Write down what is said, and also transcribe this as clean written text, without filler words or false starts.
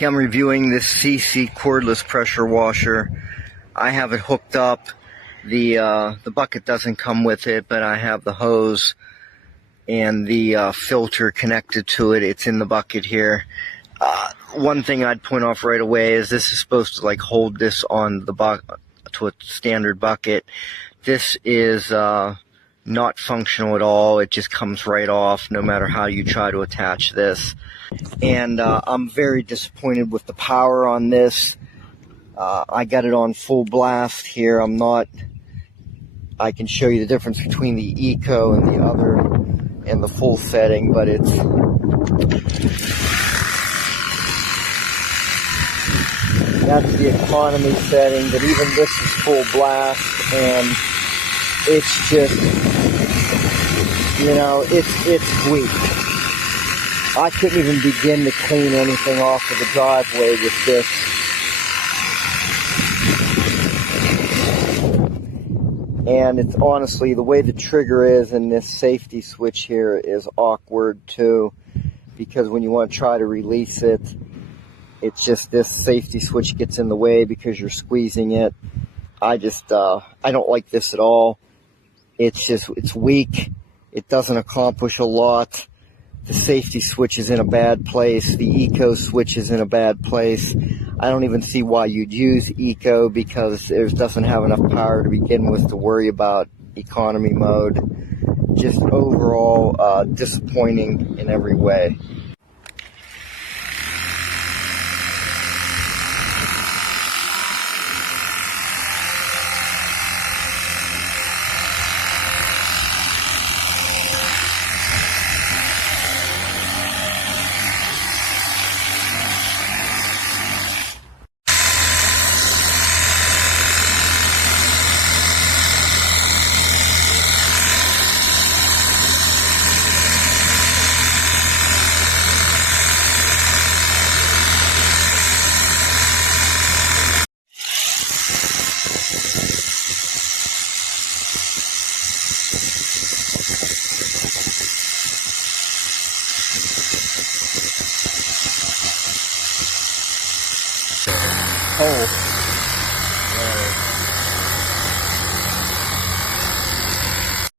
Okay, I'm reviewing this SEESII cordless pressure washer. I have it hooked up. The bucket doesn't come with it, but I have the hose and the filter connected to it. It's in the bucket here. One thing I'd point off right away is this is supposed to like hold this on the bucket to a standard bucket. This is not functional at all. It just comes right off no matter how you try to attach this. And I'm very disappointed with the power on this. I got it on full blast here. I can show you the difference between the eco and the other and the full setting, but it's that's the economy setting, but even this is full blast, and it's just, you know, it's weak. I couldn't even begin to clean anything off of the driveway with this. And it's honestly, the way the trigger is in this safety switch here is awkward too, because when you want to try to release it, it's just this safety switch gets in the way because you're squeezing it. I don't like this at all. It's weak. It doesn't accomplish a lot. The safety switch is in a bad place. The eco switch is in a bad place. I don't even see why you'd use eco, because it doesn't have enough power to begin with to worry about economy mode. Just overall disappointing in every way. Oh.